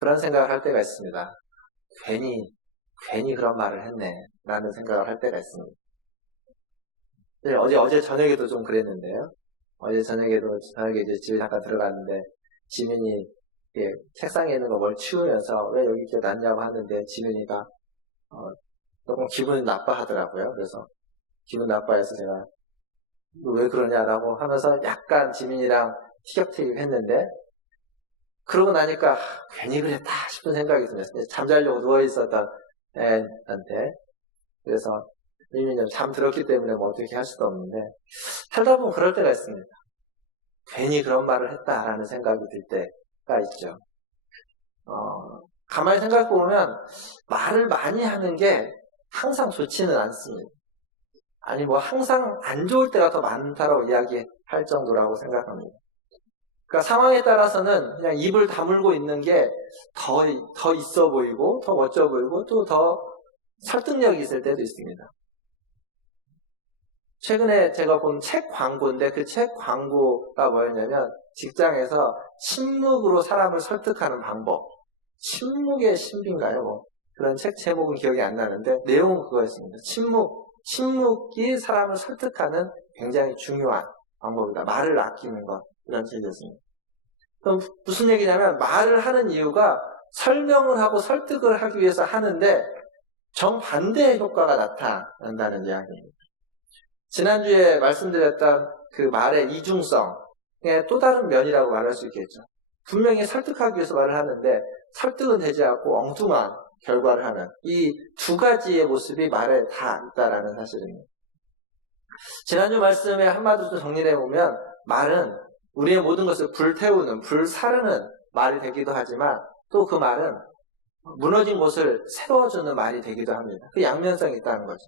그런 생각을 할 때가 있습니다. 괜히 그런 말을 했네 라는 생각을 할 때가 있습니다. 어제 저녁에도 좀 그랬는데요. 어제 저녁에 이제 집에 잠깐 들어갔는데 지민이 책상에 있는 거 뭘 치우면서 왜 여기 이렇게 놨냐고 하는데 지민이가 조금 기분이 나빠하더라고요. 그래서 기분 나빠해서 제가 왜 그러냐라고 하면서 약간 지민이랑 티격태격 했는데 그러고 나니까 괜히 그랬다 싶은 생각이 들었어요. 잠자려고 누워있었던 애한테. 그래서 이미 잠 들었기 때문에 뭐 어떻게 할 수도 없는데 살다 보면 그럴 때가 있습니다. 괜히 그런 말을 했다라는 생각이 들 때가 있죠. 가만히 생각해보면 말을 많이 하는 게 항상 좋지는 않습니다. 아니 뭐 항상 안 좋을 때가 더 많다고 이야기할 정도라고 생각합니다. 그러니까 상황에 따라서는 그냥 입을 다물고 있는 게 더 있어 보이고 더 멋져 보이고 또 더 설득력이 있을 때도 있습니다. 최근에 제가 본 책 광고인데 그 책 광고가 뭐였냐면 직장에서 침묵으로 사람을 설득하는 방법. 침묵의 신비인가요? 뭐 그런 책 제목은 기억이 안 나는데 내용은 그거였습니다. 침묵이 사람을 설득하는 굉장히 중요한 방법이다. 말을 아끼는 것. 이런 책이었습니다. 그럼 무슨 얘기냐면 말을 하는 이유가 설명을 하고 설득을 하기 위해서 하는데 정반대의 효과가 나타난다는 이야기입니다. 지난주에 말씀드렸던 그 말의 이중성의 또 다른 면이라고 말할 수 있겠죠. 분명히 설득하기 위해서 말을 하는데 설득은 되지 않고 엉뚱한 결과를 하는 이 두 가지의 모습이 말에 다 있다라는 사실입니다. 지난주 말씀에 한마디로 정리해보면 말은 우리의 모든 것을 불태우는, 불사르는 말이 되기도 하지만 또 그 말은 무너진 곳을 세워주는 말이 되기도 합니다. 그 양면성이 있다는 거죠.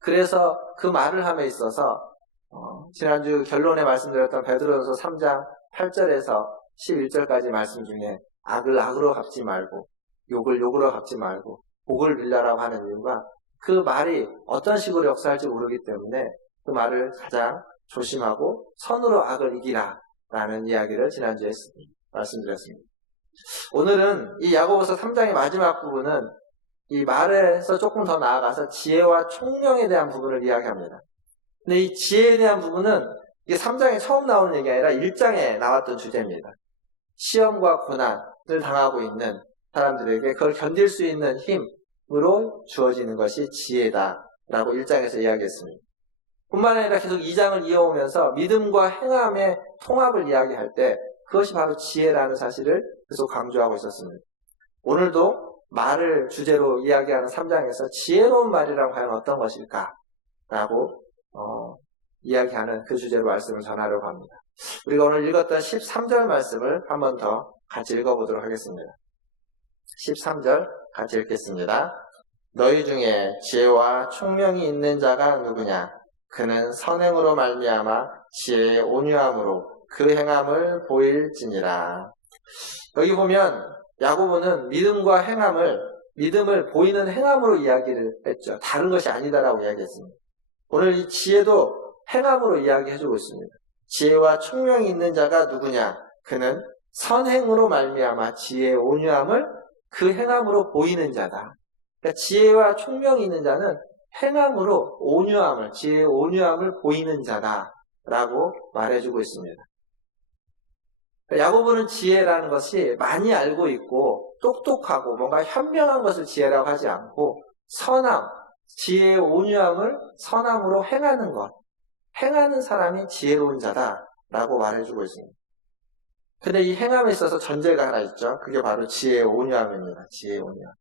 그래서 그 말을 함에 있어서 지난주 결론에 말씀드렸던 베드로전서 3장 8절에서 11절까지 말씀 중에 악을 악으로 갚지 말고 욕을 욕으로 갚지 말고 복을 빌라라고 하는 이유가 그 말이 어떤 식으로 역사할지 모르기 때문에 그 말을 가장 조심하고 선으로 악을 이기라 라는 이야기를 지난주에 말씀드렸습니다. 오늘은 이 야고보서 3장의 마지막 부분은 이 말에서 조금 더 나아가서 지혜와 총명에 대한 부분을 이야기합니다. 근데 이 지혜에 대한 부분은 이게 3장에 처음 나오는 얘기가 아니라 1장에 나왔던 주제입니다. 시험과 고난을 당하고 있는 사람들에게 그걸 견딜 수 있는 힘으로 주어지는 것이 지혜다라고 1장에서 이야기했습니다. 뿐만 아니라 계속 2장을 이어오면서 믿음과 행함의 통합을 이야기할 때 그것이 바로 지혜라는 사실을 계속 강조하고 있었습니다. 오늘도 말을 주제로 이야기하는 3장에서 지혜로운 말이란 과연 어떤 것일까? 라고 이야기하는 그 주제로 말씀을 전하려고 합니다. 우리가 오늘 읽었던 13절 말씀을 한 번 더 같이 읽어보도록 하겠습니다. 13절 같이 읽겠습니다. 너희 중에 지혜와 총명이 있는 자가 누구냐? 그는 선행으로 말미암아 지혜의 온유함으로 그 행함을 보일지니라. 여기 보면 야고보는 믿음과 믿음을 보이는 행함으로 이야기를 했죠. 다른 것이 아니다라고 이야기했습니다. 오늘 이 지혜도 행함으로 이야기해주고 있습니다. 지혜와 총명이 있는 자가 누구냐? 그는 선행으로 말미암아 지혜의 온유함을 그 행함으로 보이는 자다. 그러니까 지혜와 총명이 있는 자는 행함으로 지혜의 온유함을 보이는 자다라고 말해주고 있습니다. 야고보는 지혜라는 것이 많이 알고 있고 똑똑하고 뭔가 현명한 것을 지혜라고 하지 않고 지혜의 온유함을 선함으로 행하는 것, 행하는 사람이 지혜로운 자다라고 말해주고 있습니다. 근데 이 행함에 있어서 전제가 하나 있죠. 그게 바로 지혜의 온유함입니다. 지혜의 온유함.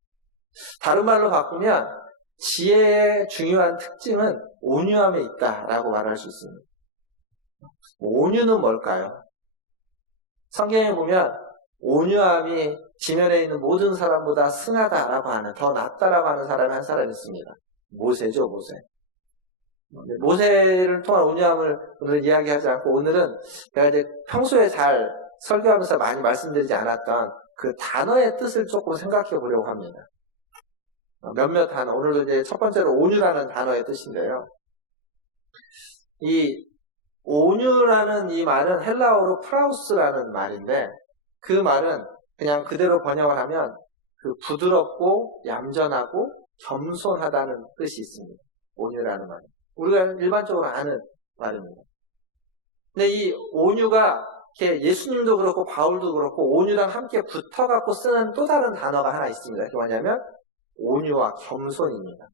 다른 말로 바꾸면 지혜의 중요한 특징은 온유함에 있다라고 말할 수 있습니다. 온유는 뭘까요? 성경에 보면 온유함이 지면에 있는 모든 사람보다 승하다라고 하는, 더 낫다라고 하는 사람이 한 사람이 있습니다. 모세죠, 모세. 모세를 통한 온유함을 오늘 이야기하지 않고 오늘은 제가 이제 평소에 잘 설교하면서 많이 말씀드리지 않았던 그 단어의 뜻을 조금 생각해 보려고 합니다. 몇몇 단어, 오늘도 이제 첫 번째로 온유라는 단어의 뜻인데요. 이 온유라는 이 말은 헬라어로 프라우스라는 말인데 그 말은 그냥 그대로 번역을 하면 그 부드럽고 얌전하고 겸손하다는 뜻이 있습니다. 온유라는 말은. 우리가 일반적으로 아는 말입니다. 근데 이 온유가 이렇게 예수님도 그렇고 바울도 그렇고 온유랑 함께 붙어갖고 쓰는 또 다른 단어가 하나 있습니다. 그게 뭐냐면 온유와 겸손입니다.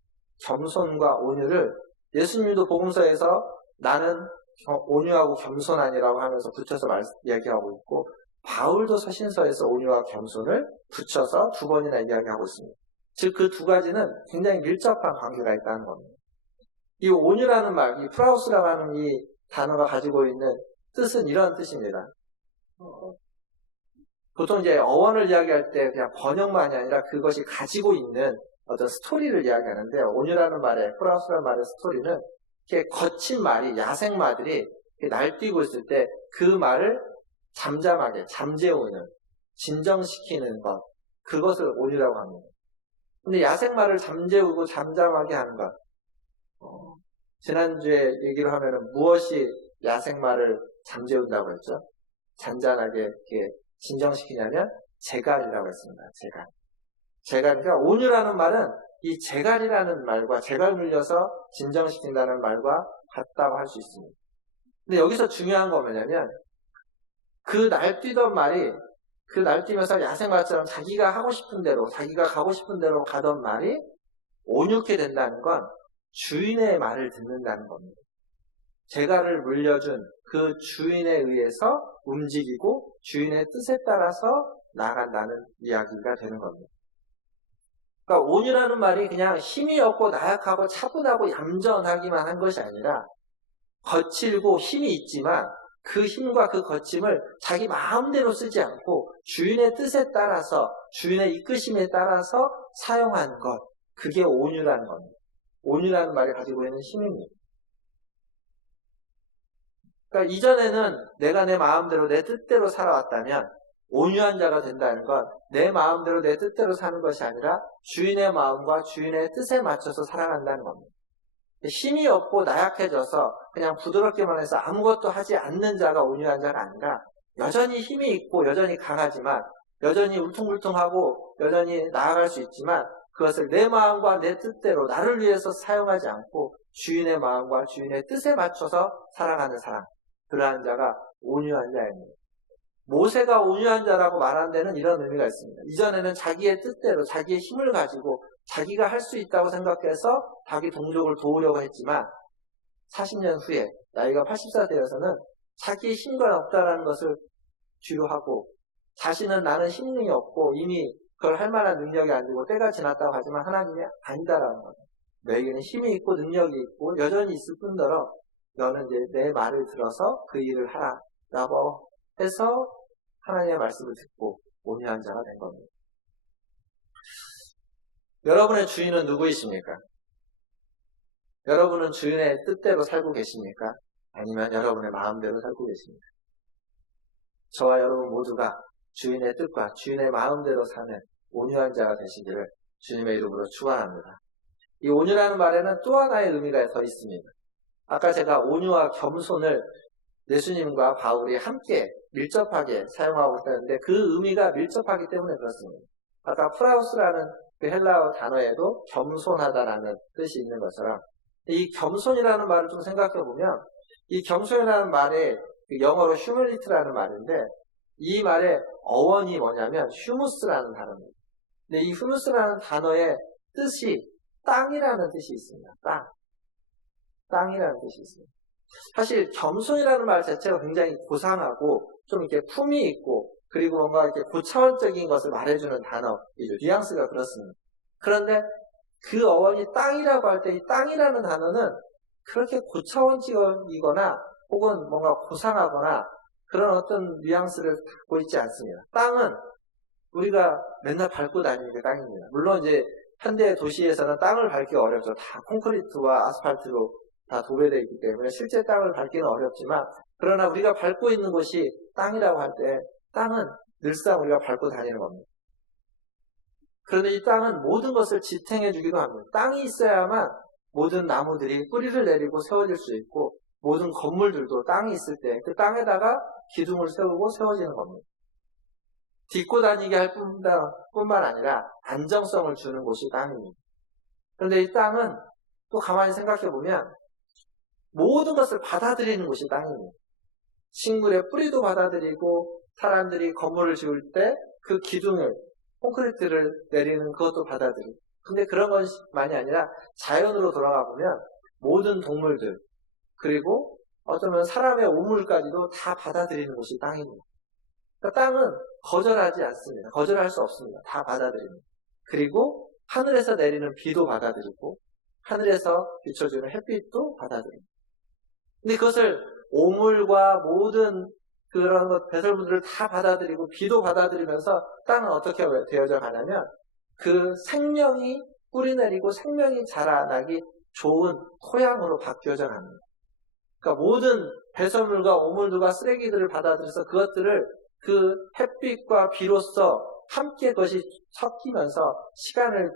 겸손과 온유를 예수님도 복음서에서 나는 온유하고 겸손하니라고 하면서 붙여서 이야기하고 있고, 바울도 서신서에서 온유와 겸손을 붙여서 2번이나 이야기하고 있습니다. 즉 그 두 가지는 굉장히 밀접한 관계가 있다는 겁니다. 이 온유라는 말, 이 프라우스라고 하는 이 단어가 가지고 있는 뜻은 이런 뜻입니다. 보통 이제 어원을 이야기할 때 그냥 번역만이 아니라 그것이 가지고 있는 어떤 스토리를 이야기하는데, 온유라는 말에, 프라우스라는 말의 스토리는 이렇게 거친 말이, 야생마들이 날뛰고 있을 때 그 말을 잠잠하게, 잠재우는, 진정시키는 것, 그것을 온유라고 합니다. 근데 야생마를 잠재우고 잠잠하게 하는 것, 지난주에 얘기를 하면은 무엇이 야생마를 잠재운다고 했죠? 잔잔하게 이렇게 진정시키냐면 재갈이라고 했습니다. 재갈. 그러니까 온유라는 말은 이 재갈이라는 말과, 재갈 물려서 진정시킨다는 말과 같다고 할 수 있습니다. 근데 여기서 중요한 건 뭐냐면 그 날뛰던 말이, 그 날뛰면서 야생마처럼 자기가 하고 싶은 대로, 자기가 가고 싶은 대로 가던 말이 온유케 된다는 건 주인의 말을 듣는다는 겁니다. 재갈을 물려준 그 주인에 의해서 움직이고 주인의 뜻에 따라서 나아간다는 이야기가 되는 겁니다. 그러니까 온유라는 말이 그냥 힘이 없고 나약하고 차분하고 얌전하기만 한 것이 아니라 거칠고 힘이 있지만 그 힘과 그 거침을 자기 마음대로 쓰지 않고 주인의 뜻에 따라서, 주인의 이끄심에 따라서 사용하는 것, 그게 온유라는 겁니다. 온유라는 말이 가지고 있는 힘입니다. 그러니까 이전에는 내가 내 마음대로 내 뜻대로 살아왔다면 온유한 자가 된다는 건 내 마음대로 내 뜻대로 사는 것이 아니라 주인의 마음과 주인의 뜻에 맞춰서 살아간다는 겁니다. 힘이 없고 나약해져서 그냥 부드럽게만 해서 아무것도 하지 않는 자가 온유한 자가 아니라 여전히 힘이 있고 여전히 강하지만, 여전히 울퉁불퉁하고 여전히 나아갈 수 있지만 그것을 내 마음과 내 뜻대로 나를 위해서 사용하지 않고 주인의 마음과 주인의 뜻에 맞춰서 살아가는 사람, 그러한 자가 온유한 자입니다. 모세가 온유한 자라고 말한 데는 이런 의미가 있습니다. 이전에는 자기의 뜻대로 자기의 힘을 가지고 자기가 할 수 있다고 생각해서 자기 동족을 도우려고 했지만 40년 후에 나이가 80살 되어서는 자기의 힘과 없다라는 것을 뒤로 하고, 자신은 나는 힘이 없고 이미 그걸 할 만한 능력이 안 되고 때가 지났다고 하지만 하나님이 아니다라는 거죠. 너에게는 힘이 있고 능력이 있고 여전히 있을 뿐더러 너는 이제 내 말을 들어서 그 일을 하라 라고 해서 하나님의 말씀을 듣고 온유한 자가 된 겁니다. 여러분의 주인은 누구이십니까? 여러분은 주인의 뜻대로 살고 계십니까? 아니면 여러분의 마음대로 살고 계십니까? 저와 여러분 모두가 주인의 뜻과 주인의 마음대로 사는 온유한 자가 되시기를 주님의 이름으로 축원합니다. 이 온유라는 말에는 또 하나의 의미가 더 있습니다. 아까 제가 온유와 겸손을 예수님과 바울이 함께 밀접하게 사용하고 있었는데 그 의미가 밀접하기 때문에 그렇습니다. 아까 프라우스라는 그 헬라어 단어에도 겸손하다라는 뜻이 있는 것처럼 이 겸손이라는 말을 좀 생각해 보면, 이 겸손이라는 말의 영어로 휴밀리티라는 말인데 이 말의 어원이 뭐냐면 휴무스라는 단어입니다. 근데 이 휴무스라는 단어의 뜻이 땅이라는 뜻이 있습니다. 땅이라는 뜻이 있습니다. 사실 겸손이라는 말 자체가 굉장히 고상하고 좀 이렇게 품이 있고 그리고 뭔가 이렇게 고차원적인 것을 말해주는 단어이죠. 뉘앙스가 그렇습니다. 그런데 그 어원이 땅이라고 할 때 이 땅이라는 단어는 그렇게 고차원적이거나 혹은 뭔가 고상하거나 그런 어떤 뉘앙스를 갖고 있지 않습니다. 땅은 우리가 맨날 밟고 다니는 게 땅입니다. 물론 이제 현대 도시에서는 땅을 밟기 어렵죠. 다 콘크리트와 아스팔트로 다 도배되어 있기 때문에 실제 땅을 밟기는 어렵지만, 그러나 우리가 밟고 있는 곳이 땅이라고 할 때 땅은 늘상 우리가 밟고 다니는 겁니다. 그런데 이 땅은 모든 것을 지탱해 주기도 합니다. 땅이 있어야만 모든 나무들이 뿌리를 내리고 세워질 수 있고 모든 건물들도 땅이 있을 때 그 땅에다가 기둥을 세우고 세워지는 겁니다. 딛고 다니게 할 뿐만 아니라 안정성을 주는 곳이 땅입니다. 그런데 이 땅은 또 가만히 생각해 보면 모든 것을 받아들이는 곳이 땅입니다. 식물의 뿌리도 받아들이고 사람들이 건물을 지을 때 그 기둥을 콘크리트를 내리는 그것도 받아들이고, 근데 그런 것만이 아니라 자연으로 돌아가 보면 모든 동물들 그리고 어쩌면 사람의 오물까지도 다 받아들이는 곳이 땅입니다. 그러니까 땅은 거절하지 않습니다. 거절할 수 없습니다. 다 받아들입니다. 그리고 하늘에서 내리는 비도 받아들이고 하늘에서 비춰주는 햇빛도 받아들입니다. 근데 그것을 오물과 모든 그런 것, 배설물들을 다 받아들이고 비도 받아들이면서 땅은 어떻게 되어져 가냐면 그 생명이 뿌리내리고 생명이 자라나기 좋은 토양으로 바뀌어져 갑니다. 그러니까 모든 배설물과 오물들과 쓰레기들을 받아들여서 그것들을 그 햇빛과 비로써 함께 그것이 섞이면서 시간을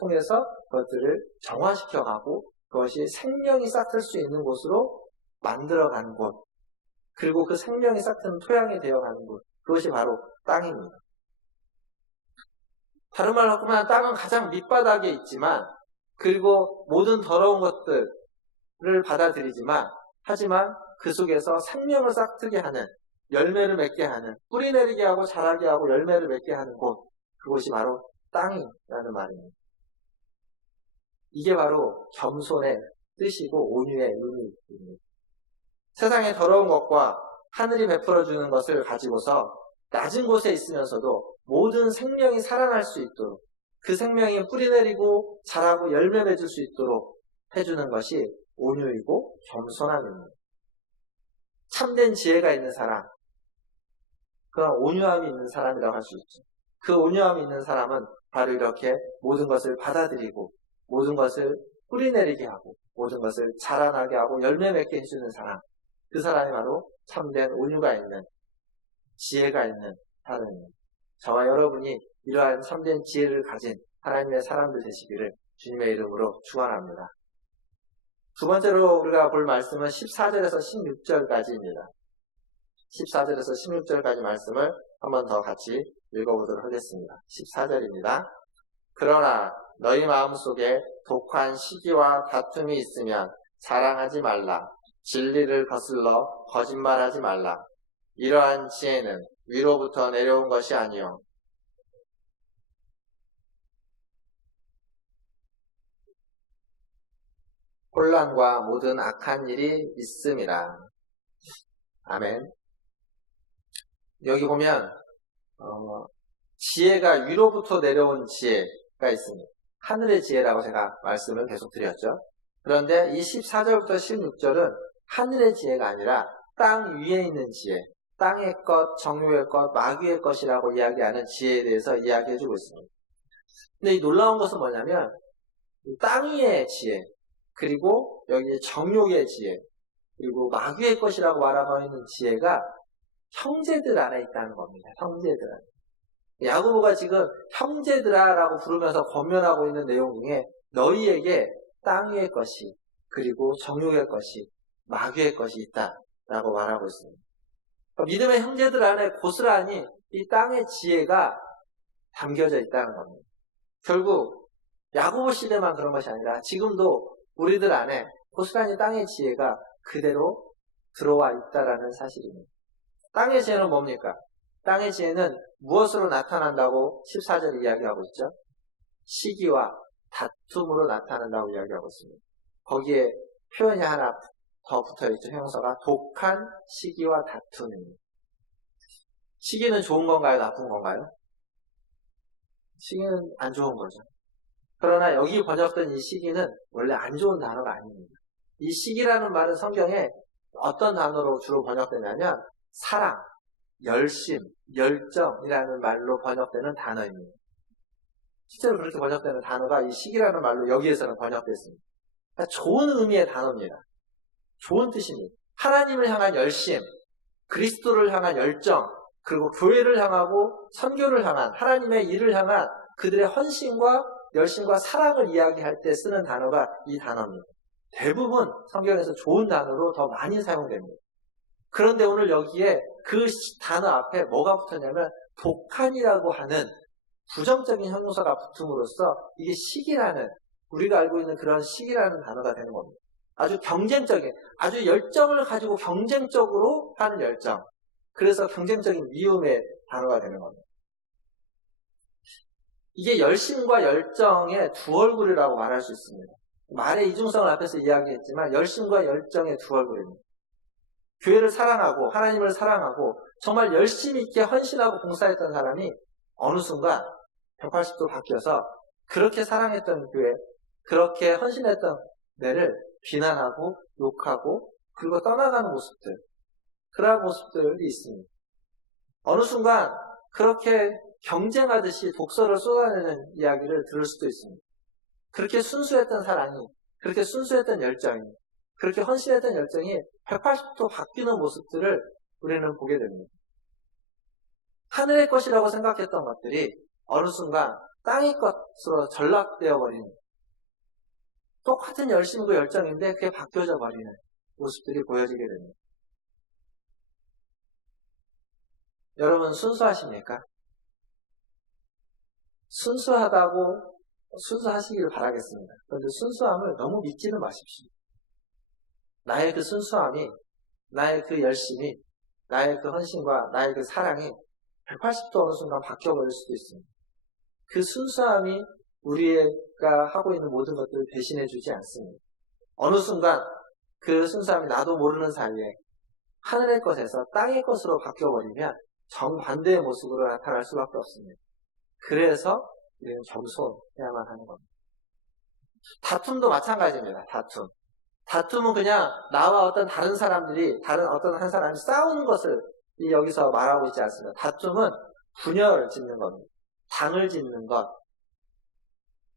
통해서 그것들을 정화시켜가고 그것이 생명이 싹틀 수 있는 곳으로 만들어가는 곳, 그리고 그 생명이 싹트는 토양이 되어가는 곳, 그것이 바로 땅입니다. 다른 말로 하면 땅은 가장 밑바닥에 있지만, 그리고 모든 더러운 것들을 받아들이지만, 하지만 그 속에서 생명을 싹트게 하는, 열매를 맺게 하는, 뿌리 내리게 하고 자라게 하고 열매를 맺게 하는 곳, 그것이 바로 땅이라는 말입니다. 이게 바로 겸손의 뜻이고 온유의 의미입니다. 세상의 더러운 것과 하늘이 베풀어주는 것을 가지고서 낮은 곳에 있으면서도 모든 생명이 살아날 수 있도록, 그 생명이 뿌리내리고 자라고 열매 맺을 수 있도록 해주는 것이 온유이고 겸손함입니다. 참된 지혜가 있는 사람, 그런 온유함이 있는 사람이라고 할 수 있죠. 그 온유함이 있는 사람은 바로 이렇게 모든 것을 받아들이고 모든 것을 뿌리내리게 하고 모든 것을 자라나게 하고 열매 맺게 해주는 사람, 그 사람이 바로 참된 온유가 있는, 지혜가 있는 사람입니다. 저와 여러분이 이러한 참된 지혜를 가진 하나님의 사람들 되시기를 주님의 이름으로 축원합니다. 두 번째로 우리가 볼 말씀은 14절에서 16절까지입니다. 14절에서 16절까지 말씀을 한 번 더 같이 읽어보도록 하겠습니다. 14절입니다. 그러나 너희 마음속에 독한 시기와 다툼이 있으면 자랑하지 말라. 진리를 거슬러 거짓말하지 말라. 이러한 지혜는 위로부터 내려온 것이 아니요 혼란과 모든 악한 일이 있음이라. 아멘. 여기 보면 지혜가 위로부터 내려온 지혜가 있습니다. 하늘의 지혜라고 제가 말씀을 계속 드렸죠. 그런데 이 14절부터 16절은 하늘의 지혜가 아니라 땅 위에 있는 지혜, 땅의 것, 정욕의 것, 마귀의 것이라고 이야기하는 지혜에 대해서 이야기해주고 있습니다. 근데 이 놀라운 것은 뭐냐면 땅 위의 지혜, 그리고 여기 정욕의 지혜, 그리고 마귀의 것이라고 말하고 있는 지혜가 형제들 안에 있다는 겁니다. 형제들 안에. 야고보가 지금 형제들아라고 부르면서 권면하고 있는 내용 중에 너희에게 땅 위의 것이, 그리고 정욕의 것이, 마귀의 것이 있다라고 말하고 있습니다. 믿음의 형제들 안에 고스란히 이 땅의 지혜가 담겨져 있다는 겁니다. 결국 야고보 시대만 그런 것이 아니라 지금도 우리들 안에 고스란히 땅의 지혜가 그대로 들어와 있다라는 사실입니다. 땅의 지혜는 뭡니까? 땅의 지혜는 무엇으로 나타난다고 14절에 이야기하고 있죠? 시기와 다툼으로 나타난다고 이야기하고 있습니다. 거기에 표현이 하나 더 붙어있죠. 형용사가 독한 시기와 다툼입니다. 시기는 좋은 건가요? 나쁜 건가요? 시기는 안 좋은 거죠. 그러나 여기 번역된 이 시기는 원래 안 좋은 단어가 아닙니다. 이 시기라는 말은 성경에 어떤 단어로 주로 번역되냐면 사랑, 열심, 열정이라는 말로 번역되는 단어입니다. 실제로 그렇게 번역되는 단어가 이 시기라는 말로 여기에서는 번역됐습니다. 그러니까 좋은 의미의 단어입니다. 좋은 뜻입니다. 하나님을 향한 열심, 그리스도를 향한 열정, 그리고 교회를 향하고 선교를 향한, 하나님의 일을 향한 그들의 헌신과 열심과 사랑을 이야기할 때 쓰는 단어가 이 단어입니다. 대부분 성경에서 좋은 단어로 더 많이 사용됩니다. 그런데 오늘 여기에 그 단어 앞에 뭐가 붙었냐면 독한이라고 하는 부정적인 형용사가 붙음으로써 이게 시기라는, 우리가 알고 있는 그런 시기라는 단어가 되는 겁니다. 아주 경쟁적인, 아주 열정을 가지고 경쟁적으로 하는 열정. 그래서 경쟁적인 미움의 단어가 되는 겁니다. 이게 열심과 열정의 두 얼굴이라고 말할 수 있습니다. 말의 이중성을 앞에서 이야기했지만 열심과 열정의 두 얼굴입니다. 교회를 사랑하고 하나님을 사랑하고 정말 열심히 있게 헌신하고 봉사했던 사람이 어느 순간 180도 바뀌어서 그렇게 사랑했던 교회, 그렇게 헌신했던 내를 비난하고 욕하고 그리고 떠나가는 모습들, 그러한 모습들이 있습니다. 어느 순간 그렇게 경쟁하듯이 독서를 쏟아내는 이야기를 들을 수도 있습니다. 그렇게 순수했던 사랑이, 그렇게 순수했던 열정이, 그렇게 헌신했던 열정이 180도 바뀌는 모습들을 우리는 보게 됩니다. 하늘의 것이라고 생각했던 것들이 어느 순간 땅의 것으로 전락되어 버리는, 똑같은 열심과 열정인데 그게 바뀌어져 버리는 모습들이 보여지게 됩니다. 여러분 순수하십니까? 순수하시기를 바라겠습니다. 그런데 순수함을 너무 믿지는 마십시오. 나의 그 순수함이, 나의 그 열심이, 나의 그 헌신과 나의 그 사랑이 180도 어느 순간 바뀌어버릴 수도 있습니다. 그 순수함이 우리가 하고 있는 모든 것들을 대신해주지 않습니다. 어느 순간 그 순수함이 나도 모르는 사이에 하늘의 것에서 땅의 것으로 바뀌어버리면 정반대의 모습으로 나타날 수밖에 없습니다. 그래서 우리는 겸손해야만 하는 겁니다. 다툼도 마찬가지입니다. 다툼은 그냥 나와 어떤 다른 사람들이, 다른 어떤 한 사람이 싸우는 것을 여기서 말하고 있지 않습니다. 다툼은 분열을 짓는 겁니다. 당을 짓는 것.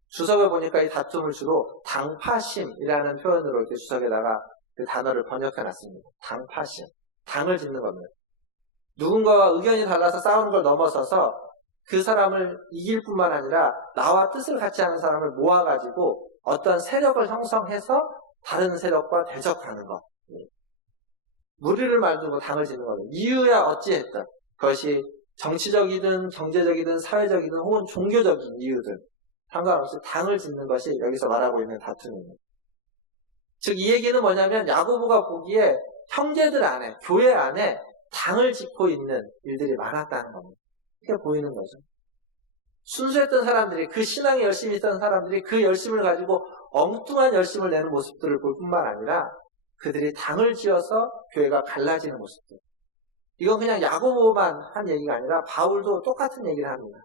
주석을 보니까 이 다툼을 주로 당파심이라는 표현으로 이렇게 주석에다가 그 단어를 번역해 놨습니다. 당파심. 당을 짓는 겁니다. 누군가와 의견이 달라서 싸우는 걸 넘어서서 그 사람을 이길 뿐만 아니라 나와 뜻을 같이 하는 사람을 모아가지고 어떤 세력을 형성해서 다른 세력과 대적하는 것. 무리를 만들고 당을 짓는 겁니다. 이유야 어찌했든 그것이 정치적이든 경제적이든 사회적이든 혹은 종교적인 이유든 상관없이 당을 짓는 것이 여기서 말하고 있는 다툼입니다. 즉 이 얘기는 뭐냐면 야고보가 보기에 형제들 안에, 교회 안에 당을 짓고 있는 일들이 많았다는 겁니다. 그게 보이는 거죠. 순수했던 사람들이, 그 신앙에 열심히 있던 사람들이 그 열심을 가지고 엉뚱한 열심을 내는 모습들을 볼 뿐만 아니라 그들이 당을 지어서 교회가 갈라지는 모습들. 이건 그냥 야고보만 한 얘기가 아니라 바울도 똑같은 얘기를 합니다.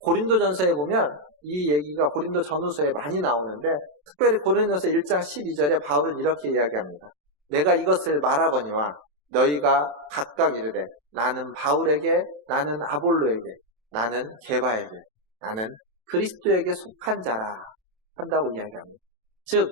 고린도전서에 보면 이 얘기가 고린도 전후서에 많이 나오는데 특별히 고린도전서 1장 12절에 바울은 이렇게 이야기합니다. 내가 이것을 말하거니와 너희가 각각 이르되 나는 바울에게, 나는 아볼로에게, 나는 게바에게, 나는 그리스도에게 속한 자라 한다고 이야기합니다. 즉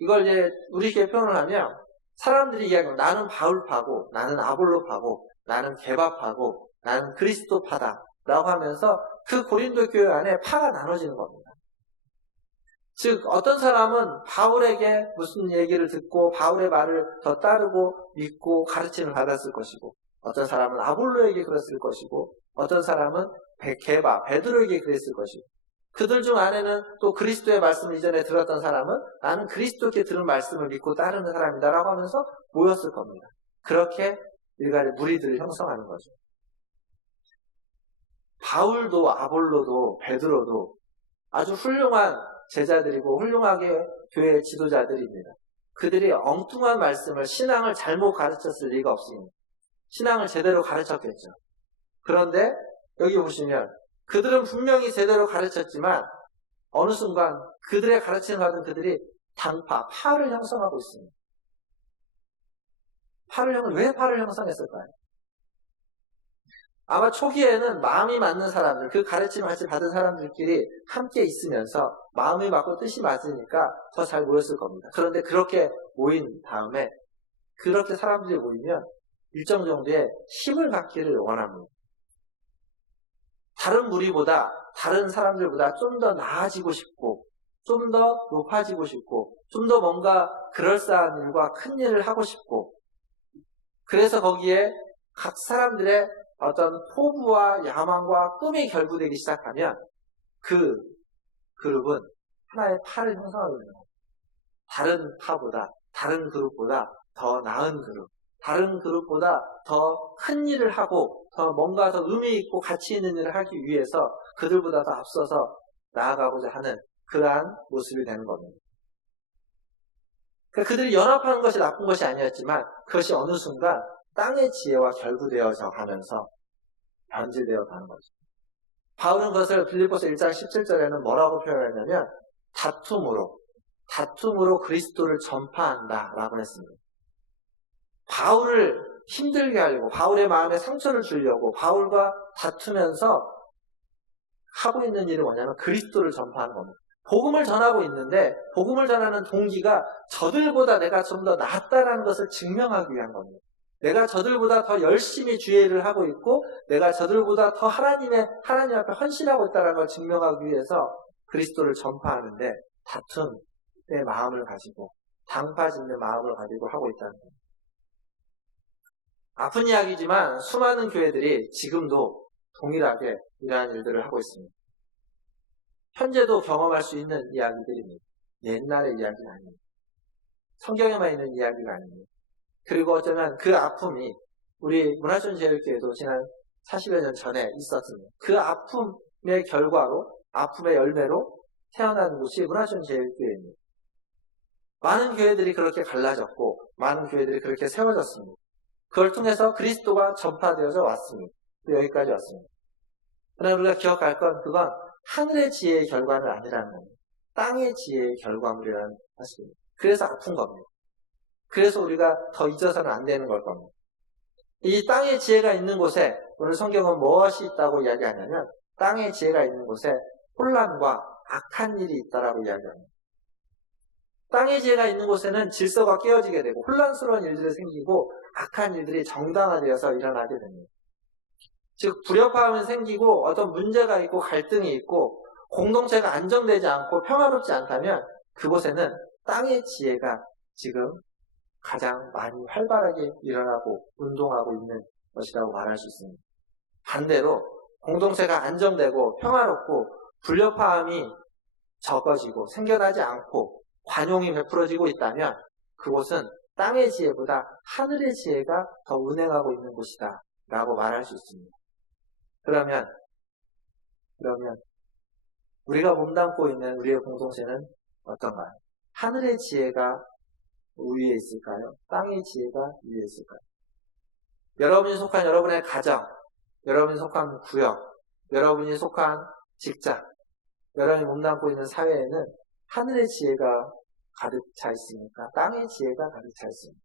이걸 이제 우리에게 표현을 하면 사람들이 이야기합니다. 나는 바울파고, 나는 아볼로파고, 나는 게바파고, 나는 그리스도파다 라고 하면서 그 고린도 교회 안에 파가 나눠지는 겁니다. 즉 어떤 사람은 바울에게 무슨 얘기를 듣고 바울의 말을 더 따르고 믿고 가르침을 받았을 것이고, 어떤 사람은 아볼로에게 그랬을 것이고, 어떤 사람은 게바, 베드로에게 그랬을 것이고, 그들 중 안에는 또 그리스도의 말씀을 이전에 들었던 사람은 나는 그리스도께 들은 말씀을 믿고 따르는 사람이다 라고 하면서 모였을 겁니다. 그렇게 일간의 무리들을 형성하는 거죠. 바울도 아볼로도 베드로도 아주 훌륭한 제자들이고 훌륭하게 교회의 지도자들입니다. 그들이 엉뚱한 말씀을, 신앙을 잘못 가르쳤을 리가 없습니다. 신앙을 제대로 가르쳤겠죠. 그런데 여기 보시면 그들은 분명히 제대로 가르쳤지만 어느 순간 그들의 가르침을 받은 그들이 당파, 파를 형성하고 있습니다. 왜 파를 형성했을까요? 아마 초기에는 마음이 맞는 사람들, 그 가르침을 같이 받은 사람들끼리 함께 있으면서 마음이 맞고 뜻이 맞으니까 더 잘 모였을 겁니다. 그런데 그렇게 모인 다음에, 그렇게 사람들이 모이면 일정 정도의 힘을 갖기를 원합니다. 다른 무리보다, 다른 사람들보다 좀 더 나아지고 싶고, 좀 더 높아지고 싶고, 좀 더 뭔가 그럴싸한 일과 큰 일을 하고 싶고, 그래서 거기에 각 사람들의 어떤 포부와 야망과 꿈이 결부되기 시작하면 그 그룹은 하나의 파를 형성하게 되는 거예요. 다른 파보다, 다른 그룹보다 더 나은 그룹, 다른 그룹보다 더 큰 일을 하고 더 뭔가 더 의미 있고 가치 있는 일을 하기 위해서 그들보다 더 앞서서 나아가고자 하는 그러한 모습이 되는 겁니다. 그러니까 그들이 연합하는 것이 나쁜 것이 아니었지만 그것이 어느 순간 땅의 지혜와 결부되어져 가면서 변질되어 가는 거죠. 바울은 그것을 빌립보서 1장 17절에는 뭐라고 표현했냐면 다툼으로 그리스도를 전파한다라고 했습니다. 바울을 힘들게 하려고, 바울의 마음에 상처를 주려고 바울과 다투면서 하고 있는 일이 뭐냐면 그리스도를 전파하는 겁니다. 복음을 전하고 있는데 복음을 전하는 동기가 저들보다 내가 좀 더 낫다라는 것을 증명하기 위한 겁니다. 내가 저들보다 더 열심히 주의 일을 하고 있고 내가 저들보다 더 하나님 앞에 헌신하고 있다는 걸 증명하기 위해서 그리스도를 전파하는데 다툼의 마음을 가지고 당파짓는 마음을 가지고 하고 있다는 겁니다. 아픈 이야기지만 수많은 교회들이 지금도 동일하게 이러한 일들을 하고 있습니다. 현재도 경험할 수 있는 이야기들입니다. 옛날의 이야기가 아닙니다. 성경에만 있는 이야기가 아닙니다. 그리고 어쩌면 그 아픔이 우리 문화촌제일교회도 지난 40여 년 전에 있었습니다. 그 아픔의 결과로, 아픔의 열매로 태어난 곳이 문화촌제일교회입니다. 많은 교회들이 그렇게 갈라졌고 많은 교회들이 그렇게 세워졌습니다. 그걸 통해서 그리스도가 전파되어져 왔습니다. 여기까지 왔습니다. 그러나 우리가 기억할 건 그건 하늘의 지혜의 결과는 아니라는 겁니다. 땅의 지혜의 결과물이라는 사실입니다. 그래서 아픈 겁니다. 그래서 우리가 더 잊어서는 안 되는 걸 겁니다. 이 땅의 지혜가 있는 곳에 오늘 성경은 무엇이 있다고 이야기하냐면 땅의 지혜가 있는 곳에 혼란과 악한 일이 있다라고 이야기합니다. 땅의 지혜가 있는 곳에는 질서가 깨어지게 되고 혼란스러운 일들이 생기고 악한 일들이 정당화되어서 일어나게 됩니다. 즉 불협화음이 생기고 어떤 문제가 있고 갈등이 있고 공동체가 안정되지 않고 평화롭지 않다면 그곳에는 땅의 지혜가 지금 가장 많이 활발하게 일어나고 운동하고 있는 것이라고 말할 수 있습니다. 반대로 공동체가 안정되고 평화롭고 불협화음이 적어지고 생겨나지 않고 관용이 베풀어지고 있다면 그곳은 땅의 지혜보다 하늘의 지혜가 더 운행하고 있는 곳이다 라고 말할 수 있습니다. 그러면 우리가 몸담고 있는 우리의 공동체는 어떤가요? 하늘의 지혜가 위에 있을까요? 땅의 지혜가 위에 있을까요? 여러분이 속한 여러분의 가정, 여러분이 속한 구역, 여러분이 속한 직장, 여러분이 몸담고 있는 사회에는 하늘의 지혜가 가득 차 있습니까? 땅의 지혜가 가득 차 있습니까?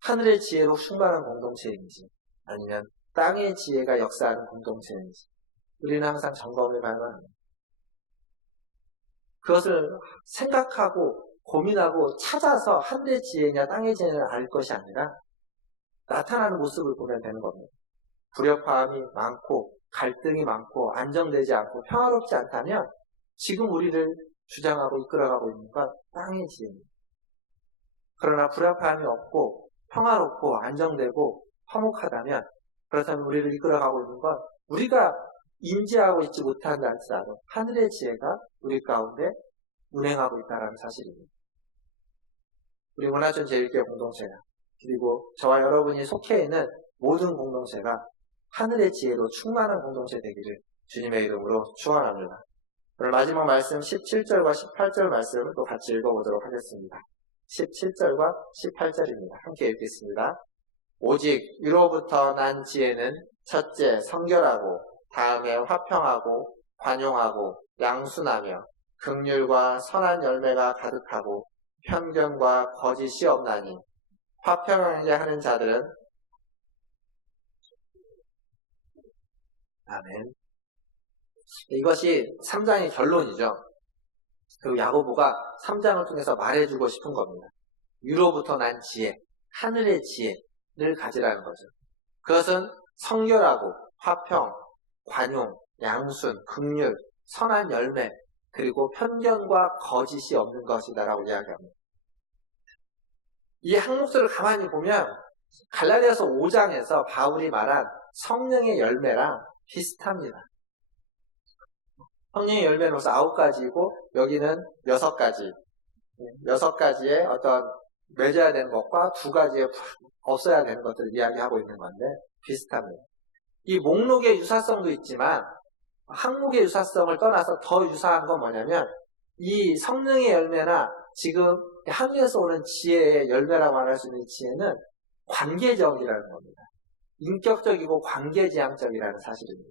하늘의 지혜로 충만한 공동체인지 아니면 땅의 지혜가 역사하는 공동체인지 우리는 항상 점검을 봐야만 합니다. 그것을 생각하고 고민하고 찾아서 하늘의 지혜냐 땅의 지혜냐 알 것이 아니라 나타나는 모습을 보면 되는 겁니다. 불협화음이 많고 갈등이 많고 안정되지 않고 평화롭지 않다면 지금 우리를 주장하고 이끌어가고 있는 건 땅의 지혜입니다. 그러나 불협화음이 없고 평화롭고 안정되고 화목하다면 그렇다면 우리를 이끌어가고 있는 건 우리가 인지하고 있지 못한다 할지라도 하늘의 지혜가 우리 가운데 운행하고 있다는 사실입니다. 우리 문화촌 제일교회 공동체가 그리고 저와 여러분이 속해 있는 모든 공동체가 하늘의 지혜로 충만한 공동체 되기를 주님의 이름으로 축원합니다. 오늘 마지막 말씀 17절과 18절 말씀을 또 같이 읽어보도록 하겠습니다. 17절과 18절입니다. 함께 읽겠습니다. 오직 위로부터 난 지혜는 첫째 성결하고 다음에 화평하고 관용하고 양순하며 긍휼과 선한 열매가 가득하고 편견과 거짓이 없나니 화평하게 하는 자들은 아멘. 이것이 3장의 결론이죠. 그리고 야고보가 3장을 통해서 말해주고 싶은 겁니다. 위로부터 난 지혜, 하늘의 지혜를 가지라는 거죠. 그것은 성결하고 화평, 관용, 양순, 긍휼, 선한 열매, 그리고 편견과 거짓이 없는 것이다라고 이야기합니다. 이 항목들을 가만히 보면 갈라디아서 5장에서 바울이 말한 성령의 열매랑 비슷합니다. 성령의 열매는 벌써 9가지이고 여기는 6가지. 6가지의 어떤 맺어야 되는 것과 2가지의 없어야 되는 것들을 이야기하고 있는 건데 비슷합니다. 이 목록의 유사성도 있지만 항목의 유사성을 떠나서 더 유사한 건 뭐냐면 이 성령의 열매나 지금 하늘에서 오는 지혜의 열매라고 말할 수 있는 지혜는 관계적이라는 겁니다. 인격적이고 관계지향적이라는 사실입니다.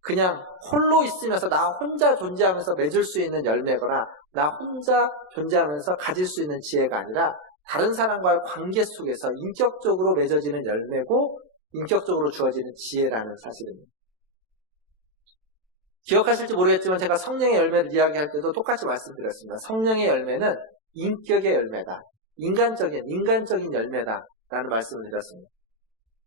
그냥 홀로 있으면서 나 혼자 존재하면서 맺을 수 있는 열매거나 나 혼자 존재하면서 가질 수 있는 지혜가 아니라 다른 사람과의 관계 속에서 인격적으로 맺어지는 열매고 인격적으로 주어지는 지혜라는 사실입니다. 기억하실지 모르겠지만 제가 성령의 열매를 이야기할 때도 똑같이 말씀드렸습니다. 성령의 열매는 인격의 열매다. 인간적인 열매다라는 말씀을 드렸습니다.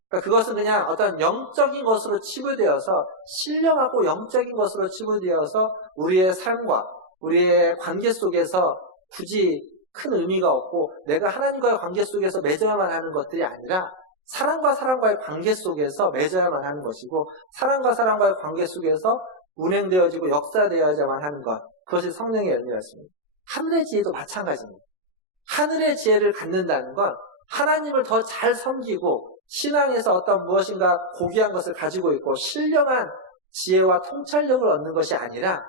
그러니까 그것은 그냥 어떤 영적인 것으로 치부되어서 신령하고 영적인 것으로 치부되어서 우리의 삶과 우리의 관계 속에서 굳이 큰 의미가 없고 내가 하나님과의 관계 속에서 맺어야만 하는 것들이 아니라 사람과 사람과의 관계 속에서 맺어야만 하는 것이고 사람과 사람과의 관계 속에서 운행되어지고 역사되어야만 하는 것, 그것이 성령의 열매였습니다. 하늘의 지혜도 마찬가지입니다. 하늘의 지혜를 갖는다는 건 하나님을 더 잘 섬기고 신앙에서 어떤 무엇인가 고귀한 것을 가지고 있고 신령한 지혜와 통찰력을 얻는 것이 아니라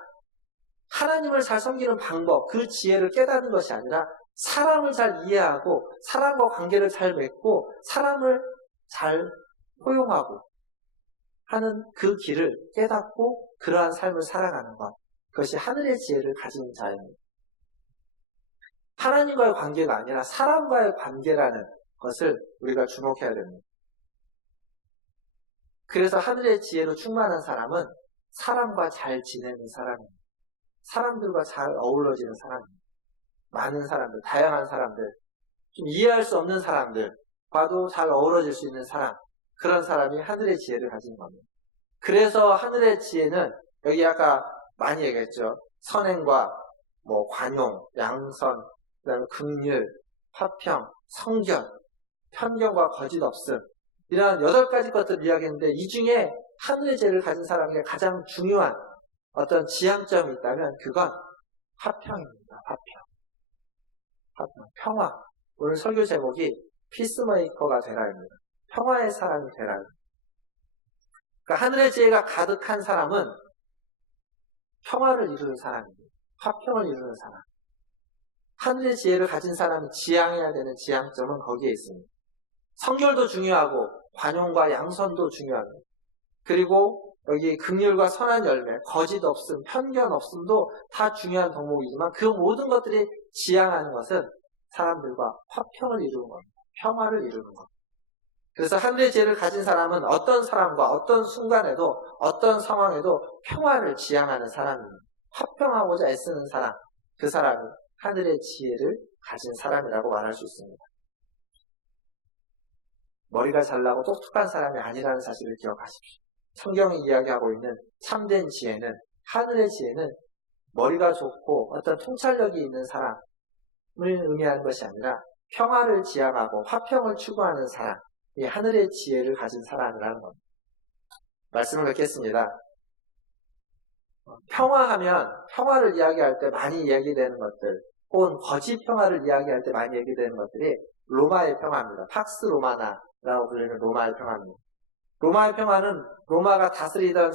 하나님을 잘 섬기는 방법, 그 지혜를 깨닫는 것이 아니라 사람을 잘 이해하고 사람과 관계를 잘 맺고 사람을 잘 포용하고 하는 그 길을 깨닫고 그러한 삶을 살아가는 것, 그것이 하늘의 지혜를 가진 자입니다. 하나님과의 관계가 아니라 사람과의 관계라는 것을 우리가 주목해야 됩니다. 그래서 하늘의 지혜로 충만한 사람은 사람과 잘 지내는 사람입니다. 사람들과 잘 어우러지는 사람입니다. 많은 사람들, 다양한 사람들, 좀 이해할 수 없는 사람들과도 잘 어우러질 수 있는 사람, 그런 사람이 하늘의 지혜를 가진 겁니다. 그래서 하늘의 지혜는 여기 아까 많이 얘기했죠. 선행과 관용, 양선, 그다음에 긍휼, 화평, 성견, 편견과 거짓 없음, 이런 8가지 것들을 이야기했는데 이 중에 하늘의 지혜를 가진 사람에게 가장 중요한 어떤 지향점이 있다면 그건 화평입니다. 화평, 평화. 오늘 설교 제목이 피스메이커가 되라입니다. 평화의 사람이 되라. 그러니까 하늘의 지혜가 가득한 사람은 평화를 이루는 사람입니다. 화평을 이루는 사람. 하늘의 지혜를 가진 사람이 지향해야 되는 지향점은 거기에 있습니다. 성결도 중요하고 관용과 양선도 중요합니다. 그리고 여기 긍휼과 선한 열매, 거짓 없음, 편견 없음도 다 중요한 덕목이지만 그 모든 것들이 지향하는 것은 사람들과 화평을 이루는 겁니다. 평화를 이루는 겁니다. 그래서 하늘의 지혜를 가진 사람은 어떤 사람과 어떤 순간에도 어떤 상황에도 평화를 지향하는 사람입니다. 화평하고자 애쓰는 사람, 그 사람이 하늘의 지혜를 가진 사람이라고 말할 수 있습니다. 머리가 잘나고 똑똑한 사람이 아니라는 사실을 기억하십시오. 성경이 이야기하고 있는 참된 지혜는, 하늘의 지혜는 머리가 좋고 어떤 통찰력이 있는 사람을 의미하는 것이 아니라 평화를 지향하고 화평을 추구하는 사람, 이 하늘의 지혜를 가진 사람이라는 겁니다. 말씀을 뵙겠습니다. 평화하면 평화를 이야기할 때 많이 이야기되는 것들, 혹은 거짓 평화를 이야기할 때 많이 얘기되는 것들이 로마의 평화입니다. 팍스 로마나라고 불리는 로마의 평화입니다. 로마의 평화는 로마가 다스리던